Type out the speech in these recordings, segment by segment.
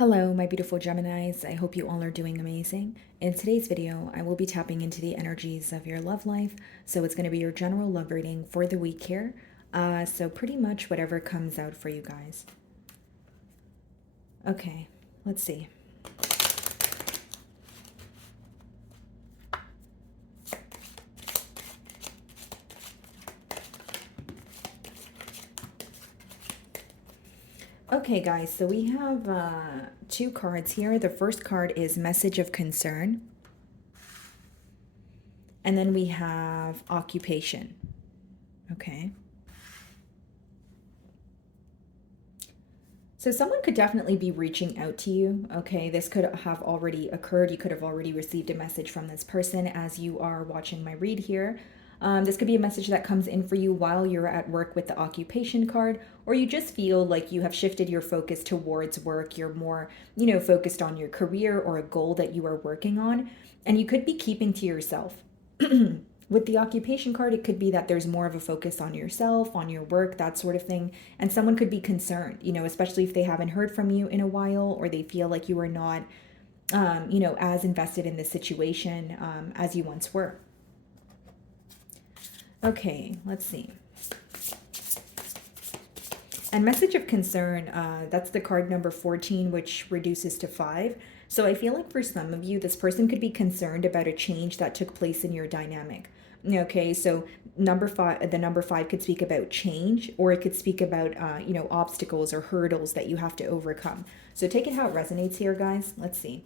Hello, my beautiful Geminis. I hope you all are doing amazing. In today's video, I will be tapping into the energies of your love life. So it's going to be your general love reading for the week here. So pretty much whatever comes out for you guys. Okay, let's see. Okay, guys, so we have two cards here. The first card is Message of Concern. And then we have Occupation. Okay. So someone could definitely be reaching out to you. Okay, this could have already occurred. You could have already received a message from this person as you are watching my read here. This could be a message that comes in for you while you're at work with the occupation card, or you just feel like you have shifted your focus towards work. You're more, focused on your career or a goal that you are working on, and you could be keeping to yourself. With the occupation card, it could be that there's more of a focus on yourself, on your work, that sort of thing. And someone could be concerned, especially if they haven't heard from you in a while or they feel like you are not, as invested in this situation as you once were. Okay, let's see. And Message of Concern, that's the card number 14, which reduces to 5. So I feel like for some of you, this person could be concerned about a change that took place in your dynamic. Okay, so the number five could speak about change, or it could speak about, obstacles or hurdles that you have to overcome. So take it how it resonates here, guys. Let's see.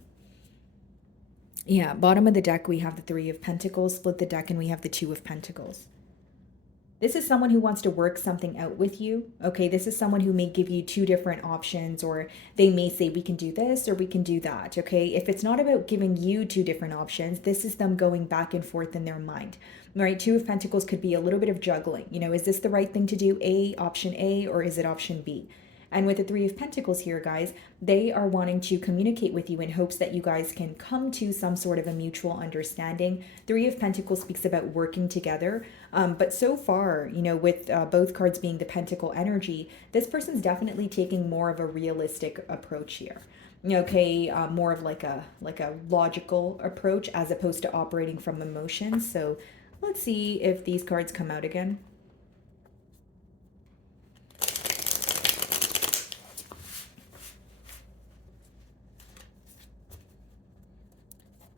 Yeah, bottom of the deck, we have the Three of Pentacles. Split the deck, and we have the Two of Pentacles. This is someone who wants to work something out with you. Okay, this is someone who may give you two different options, or they may say we can do this or we can do that. Okay, if it's not about giving you two different options, this is them going back and forth in their mind. Right, Two of Pentacles could be a little bit of juggling. Is this the right thing to do? Option A, or is it option B? And with the Three of Pentacles here, guys, they are wanting to communicate with you in hopes that you guys can come to some sort of a mutual understanding. Three of Pentacles speaks about working together. But so far, with both cards being the Pentacle energy, this person's definitely taking more of a realistic approach here. Okay, more of like a logical approach as opposed to operating from emotions. So let's see if these cards come out again.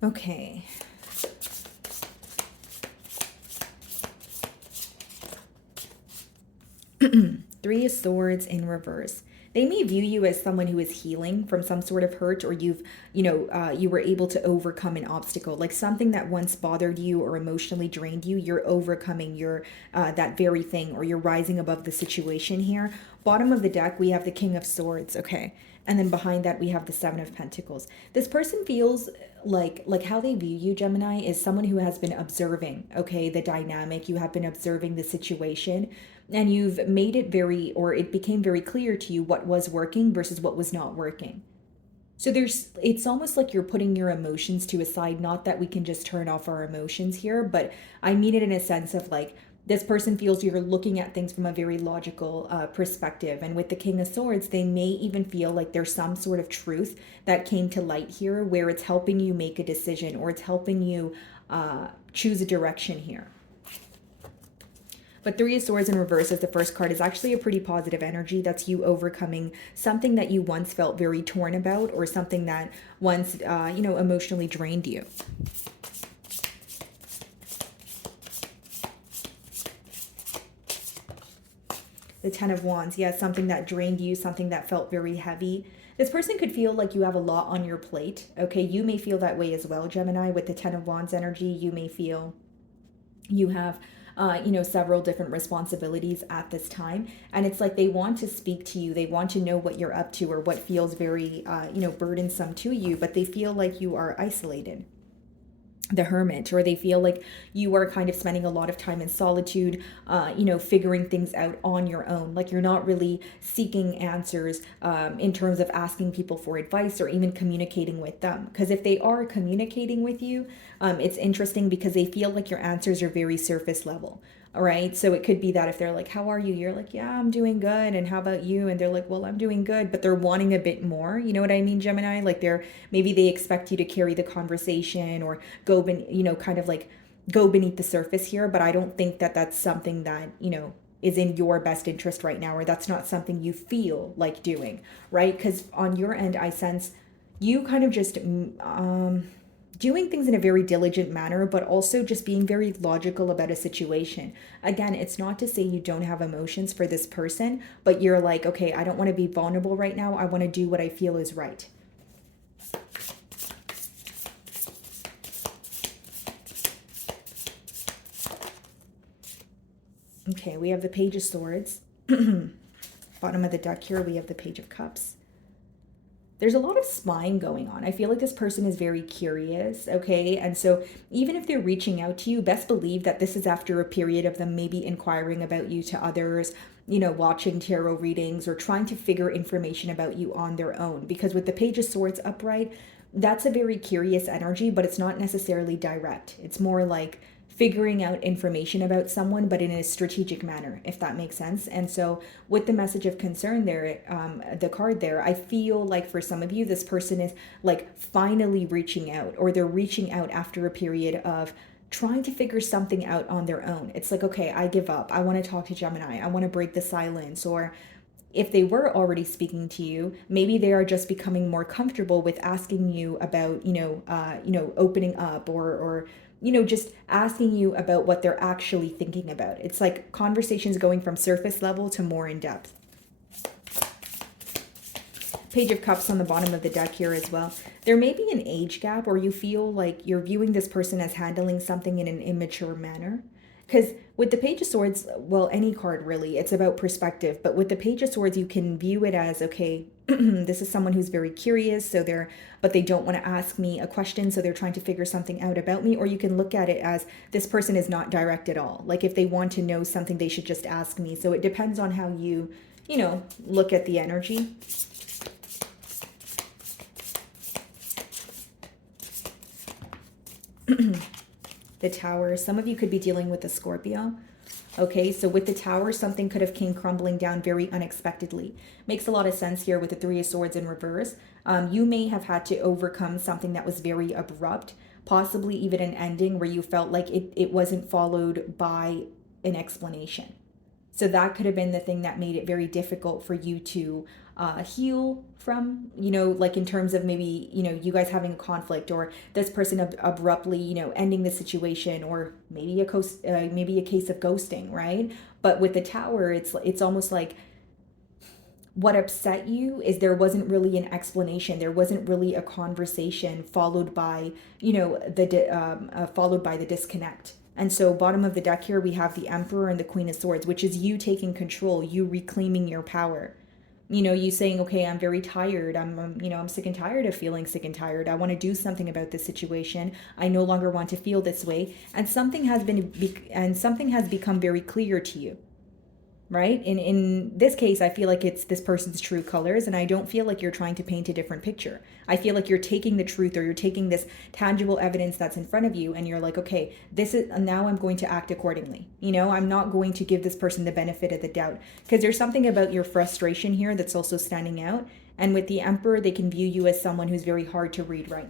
Okay. Three of Swords in reverse. They may view you as someone who is healing from some sort of hurt, or you were able to overcome an obstacle, like something that once bothered you or emotionally drained you. You're overcoming that very thing, or you're rising above the situation here. Bottom of the deck, we have the King of Swords. Okay. And then behind that, we have the Seven of Pentacles. This person feels like how they view you, Gemini, is someone who has been observing, okay, the dynamic. You have been observing the situation, and you've made it it became very clear to you what was working versus what was not working. So it's almost like you're putting your emotions to a side. Not that we can just turn off our emotions here, but I mean it in a sense of like, this person feels you're looking at things from a very logical perspective. And with the King of Swords, they may even feel like there's some sort of truth that came to light here where it's helping you make a decision, or it's helping you choose a direction here. But Three of Swords in reverse as the first card is actually a pretty positive energy. That's you overcoming something that you once felt very torn about, or something that once, emotionally drained you. The Ten of Wands, yeah, something that drained you, something that felt very heavy. This person could feel like you have a lot on your plate. Okay, you may feel that way as well, Gemini. With the Ten of Wands energy, you may feel you have several different responsibilities at this time. And it's like they want to speak to you. They want to know what you're up to, or what feels very, burdensome to you, but they feel like you are isolated. The Hermit, or they feel like you are kind of spending a lot of time in solitude, figuring things out on your own. Like you're not really seeking answers in terms of asking people for advice or even communicating with them. Because if they are communicating with you, it's interesting because they feel like your answers are very surface level. All right. So it could be that if they're like, how are you? You're like, yeah, I'm doing good. And how about you? And they're like, well, I'm doing good. But they're wanting a bit more. You know what I mean, Gemini? Like maybe they expect you to carry the conversation or kind of like go beneath the surface here. But I don't think that that's something that, is in your best interest right now, or that's not something you feel like doing, right? Because on your end, I sense you kind of just doing things in a very diligent manner, but also just being very logical about a situation. Again, it's not to say you don't have emotions for this person, but you're like, okay, I don't want to be vulnerable right now. I want to do what I feel is right. Okay, we have the Page of Swords. Bottom of the deck here, we have the Page of Cups. There's a lot of spying going on. I feel like this person is very curious, okay? And so even if they're reaching out to you, best believe that this is after a period of them maybe inquiring about you to others, watching tarot readings or trying to figure information about you on their own. Because with the Page of Swords upright, that's a very curious energy, but it's not necessarily direct. It's more like figuring out information about someone, but in a strategic manner, if that makes sense. And so with the message of concern there, the card there, I feel like for some of you, this person is like finally reaching out, or they're reaching out after a period of trying to figure something out on their own. It's like, okay, I give up. I want to talk to Gemini. I want to break the silence. Or if they were already speaking to you, maybe they are just becoming more comfortable with asking you about, opening up, or just asking you about what they're actually thinking about. It's like conversations going from surface level to more in depth. Page of Cups on the bottom of the deck here as well. There may be an age gap, or you feel like you're viewing this person as handling something in an immature manner. Because with the Page of Swords, well, any card really, it's about perspective. But with the Page of Swords, you can view it as, okay, this is someone who's very curious, but they don't want to ask me a question, so they're trying to figure something out about me. Or you can look at it as this person is not direct at all. Like if they want to know something, they should just ask me. So it depends on how you, look at the energy. The Tower. Some of you could be dealing with a Scorpio. Okay, so with the Tower, something could have came crumbling down very unexpectedly. Makes a lot of sense here with the Three of Swords in reverse. You may have had to overcome something that was very abrupt, possibly even an ending where you felt like it wasn't followed by an explanation. So that could have been the thing that made it very difficult for you to heal from, like in terms of maybe, you guys having a conflict, or this person abruptly, ending the situation, or maybe a case of ghosting, right? But with the Tower, it's almost like what upset you is there wasn't really an explanation. There wasn't really a conversation followed by, followed by the disconnect. And so bottom of the deck here, we have the Emperor and the Queen of Swords, which is you taking control, you reclaiming your power. You saying, okay, I'm very tired. I'm sick and tired of feeling sick and tired. I want to do something about this situation. I no longer want to feel this way. And something has become very clear to you. Right? In this case, I feel like it's this person's true colors, and I don't feel like you're trying to paint a different picture. I feel like you're taking the truth, or you're taking this tangible evidence that's in front of you, and you're like, okay, now I'm going to act accordingly. I'm not going to give this person the benefit of the doubt, because there's something about your frustration here that's also standing out. And with the Emperor, they can view you as someone who's very hard to read right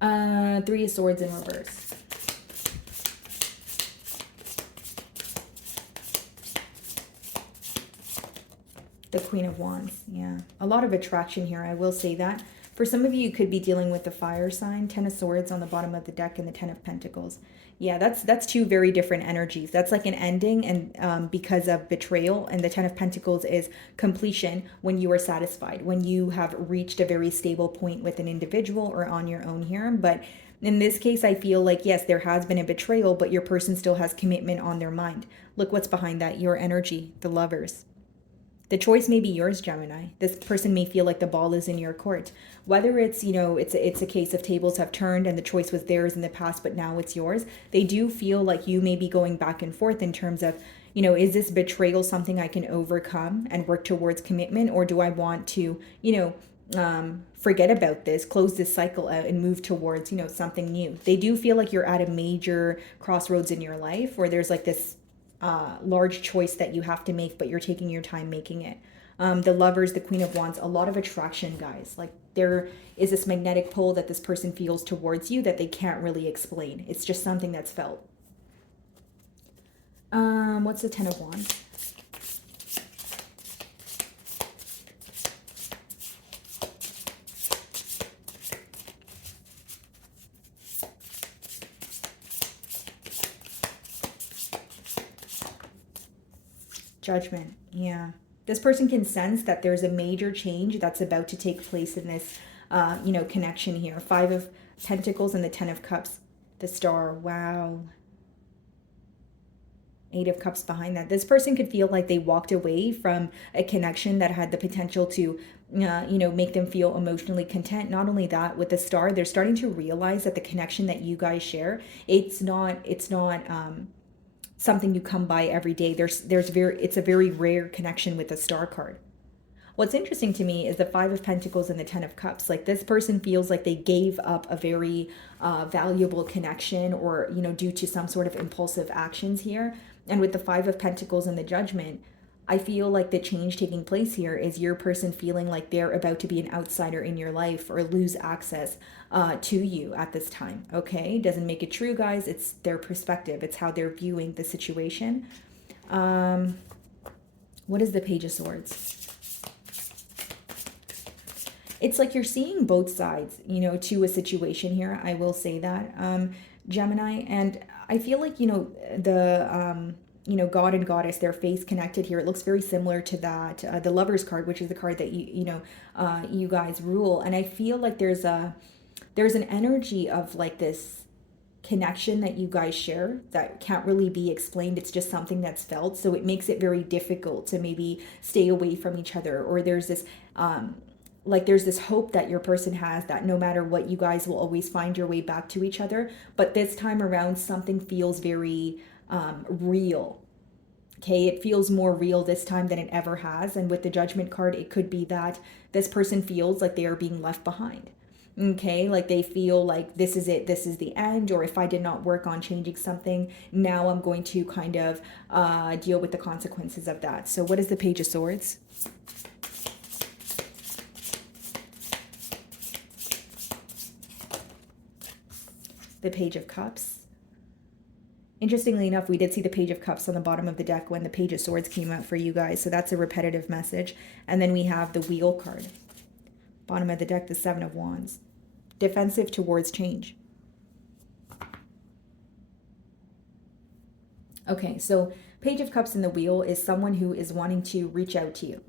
now. Three of Swords in reverse. The Queen of Wands, yeah. A lot of attraction here, I will say that. For some of you, you could be dealing with the fire sign, Ten of Swords on the bottom of the deck, and the Ten of Pentacles. Yeah, that's two very different energies. That's like an ending, and because of betrayal, and the Ten of Pentacles is completion, when you are satisfied, when you have reached a very stable point with an individual or on your own here. But in this case, I feel like, yes, there has been a betrayal, but your person still has commitment on their mind. Look what's behind that, your energy, the Lovers. The choice may be yours, Gemini. This person may feel like the ball is in your court. Whether it's, it's a case of tables have turned and the choice was theirs in the past, but now it's yours. They do feel like you may be going back and forth in terms of, is this betrayal something I can overcome and work towards commitment? Or do I want to, forget about this, close this cycle out, and move towards, something new. They do feel like you're at a major crossroads in your life where there's like this large choice that you have to make, but you're taking your time making it. The Lovers, the Queen of Wands, a lot of attraction, guys. Like there is this magnetic pull that this person feels towards you that they can't really explain. It's just something that's felt. What's the Ten of Wands? Judgment. Yeah. This person can sense that there's a major change that's about to take place in this, connection here. Five of Pentacles and the Ten of Cups. The Star. Wow. Eight of Cups behind that. This person could feel like they walked away from a connection that had the potential to, make them feel emotionally content. Not only that, with the Star, they're starting to realize that the connection that you guys share, it's not something you come by every day. It's a very rare connection with the Star card. What's interesting to me is the Five of Pentacles and the Ten of Cups. Like this person feels like they gave up a very valuable connection, or due to some sort of impulsive actions here. And with the Five of Pentacles and the Judgment, I feel like the change taking place here is your person feeling like they're about to be an outsider in your life or lose access to you at this time. Okay, doesn't make it true, guys. It's their perspective. It's how they're viewing the situation. What is the Page of Swords? It's like you're seeing both sides, to a situation here. I will say that, Gemini. And I feel like, the, God and Goddess, their face connected here. It looks very similar to that, the Lovers card, which is the card that you guys rule. And I feel like there's an energy of like this connection that you guys share that can't really be explained. It's just something that's felt. So it makes it very difficult to maybe stay away from each other. Or there's this, there's this hope that your person has that no matter what, you guys will always find your way back to each other. But this time around, something feels very real. Okay, it feels more real this time than it ever has. And with the Judgment card, it could be that this person feels like they are being left behind. Okay, like they feel like this is it, this is the end, or if I did not work on changing something, now I'm going to kind of deal with the consequences of that. So what is the Page of Swords? The Page of Cups. Interestingly enough, we did see the Page of Cups on the bottom of the deck when the Page of Swords came out for you guys. So that's a repetitive message. And then we have the Wheel card. Bottom of the deck, the Seven of Wands. Defensive towards change. Okay, so Page of Cups and the Wheel is someone who is wanting to reach out to you.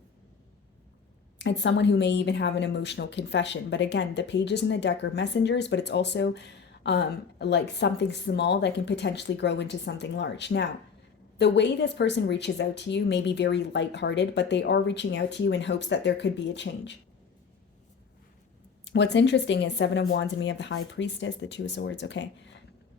It's someone who may even have an emotional confession. But again, the pages in the deck are messengers, but it's also like something small that can potentially grow into something large. Now, the way this person reaches out to you may be very lighthearted, but they are reaching out to you in hopes that there could be a change. What's interesting is Seven of Wands, and we have the High Priestess, the Two of Swords. Okay.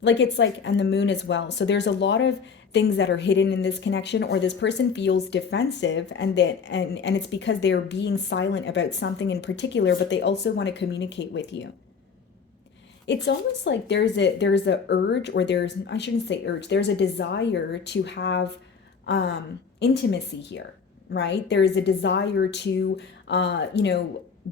And the Moon as well. So there's a lot of things that are hidden in this connection, or this person feels defensive and it's because they're being silent about something in particular, but they also want to communicate with you. It's almost like there's a urge, or I shouldn't say urge, there's a desire to have intimacy here, right? There is a desire to,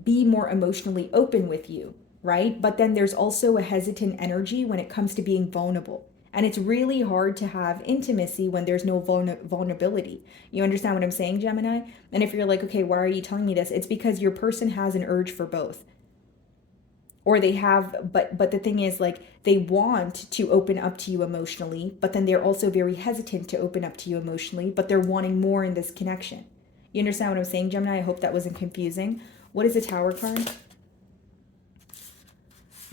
be more emotionally open with you, right? But then there's also a hesitant energy when it comes to being vulnerable. And it's really hard to have intimacy when there's no vulnerability. You understand what I'm saying, Gemini? And if you're like, okay, why are you telling me this? It's because your person has an urge for both. Or they have, but the thing is, like, they want to open up to you emotionally, but then they're also very hesitant to open up to you emotionally, but they're wanting more in this connection. You understand what I'm saying, Gemini? I hope that wasn't confusing. What is a Tower card?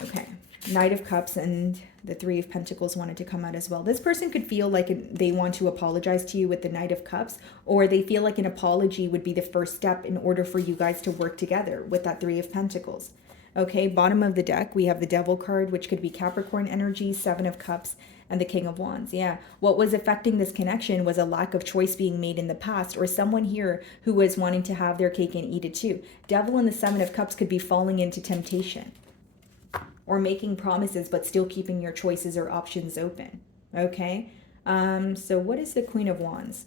Okay. Knight of Cups and the Three of Pentacles wanted to come out as well. This person could feel like they want to apologize to you with the Knight of Cups, or they feel like an apology would be the first step in order for you guys to work together with that Three of Pentacles. Okay, bottom of the deck, we have the Devil card, which could be Capricorn energy, Seven of Cups, And the King of Wands, yeah. What was affecting this connection was a lack of choice being made in the past, or someone here who was wanting to have their cake and eat it too. Devil and the Seven of Cups could be falling into temptation or making promises but still keeping your choices or options open. Okay? So what is the Queen of Wands?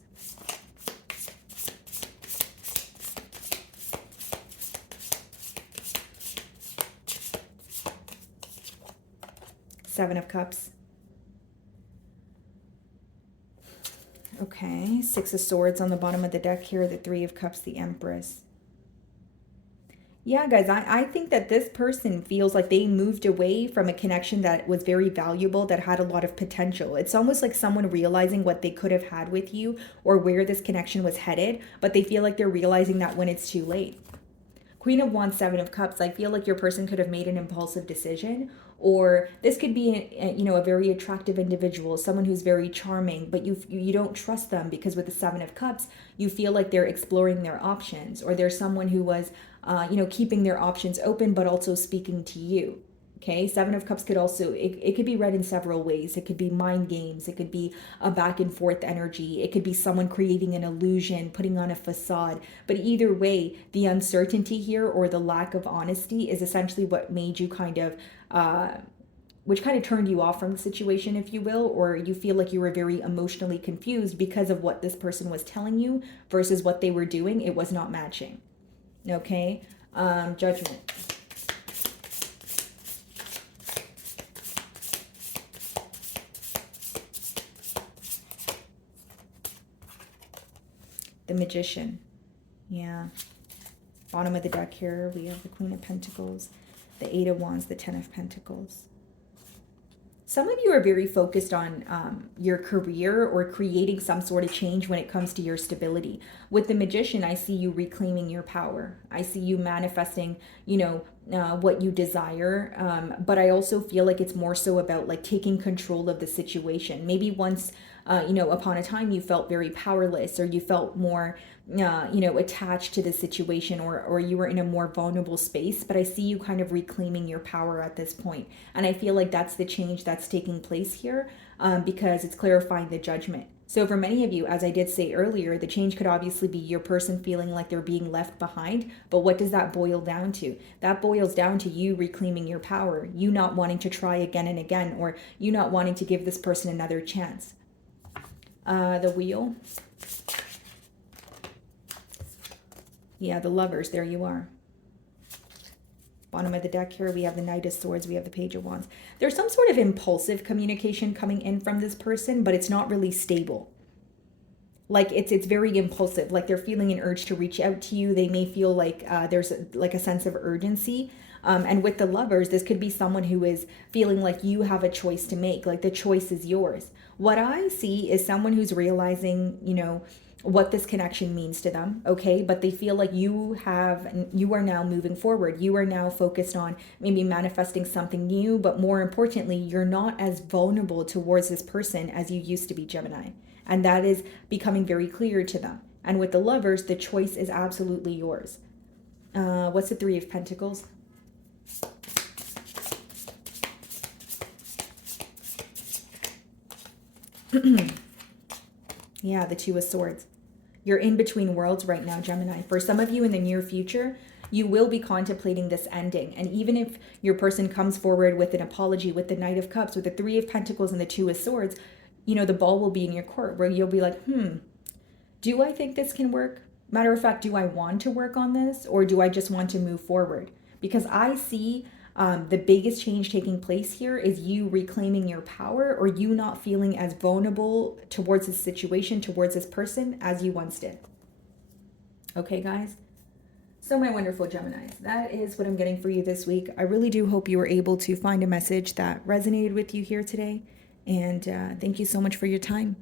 Seven of Cups. Okay, Six of Swords on the bottom of the deck here, the Three of Cups, the Empress. Yeah, guys, I think that this person feels like they moved away from a connection that was very valuable, that had a lot of potential. It's almost like someone realizing what they could have had with you or where this connection was headed, but they feel like they're realizing that when it's too late. Queen of Wands, Seven of Cups, I feel like your person could have made an impulsive decision, or this could be a very attractive individual, someone who's very charming, but you don't trust them because with the Seven of Cups, you feel like they're exploring their options, or there's someone who was keeping their options open but also speaking to you. Okay, Seven of Cups could also, it could be read in several ways. It could be mind games. It could be a back and forth energy. It could be someone creating an illusion, putting on a facade. But either way, the uncertainty here or the lack of honesty is essentially what made you which kind of turned you off from the situation, if you will, or you feel like you were very emotionally confused because of what this person was telling you versus what they were doing. It was not matching. Okay, Judgment. The Magician. Yeah. Bottom of the deck here, we have the Queen of Pentacles, the Eight of Wands, the Ten of Pentacles. Some of you are very focused on your career or creating some sort of change when it comes to your stability. With the Magician, I see you reclaiming your power. I see you manifesting, what you desire. But I also feel like it's more so about like taking control of the situation. Maybe once, upon a time you felt very powerless, or you felt more, attached to the situation, or you were in a more vulnerable space. But I see you kind of reclaiming your power at this point. And I feel like that's the change that's taking place here, because it's clarifying the Judgment. So for many of you, as I did say earlier, the change could obviously be your person feeling like they're being left behind. But what does that boil down to? That boils down to you reclaiming your power, you not wanting to try again and again, or you not wanting to give this person another chance. The Wheel. Yeah, the Lovers, there you are. Bottom of the deck here, we have the Knight of Swords, we have the Page of Wands. There's some sort of impulsive communication coming in from this person, but it's not really stable. Like it's very impulsive, like they're feeling an urge to reach out to you. They may feel like there's a sense of urgency. And with the Lovers, this could be someone who is feeling like you have a choice to make, like the choice is yours. What I see is someone who's realizing, what this connection means to them, okay? But they feel like you are now moving forward. You are now focused on maybe manifesting something new, but more importantly, you're not as vulnerable towards this person as you used to be, Gemini. And that is becoming very clear to them. And with the Lovers, the choice is absolutely yours. What's the Three of Pentacles? Yeah, the Two of Swords. You're in between worlds right now, Gemini. For some of you in the near future, you will be contemplating this ending. And even if your person comes forward with an apology, with the Knight of Cups, with the Three of Pentacles and the Two of Swords, the ball will be in your court, where you'll be like, do I think this can work? Matter of fact, do I want to work on this, or do I just want to move forward? Because I see the biggest change taking place here is you reclaiming your power, or you not feeling as vulnerable towards this situation, towards this person, as you once did. Okay, guys? So my wonderful Geminis, that is what I'm getting for you this week. I really do hope you were able to find a message that resonated with you here today. And thank you so much for your time.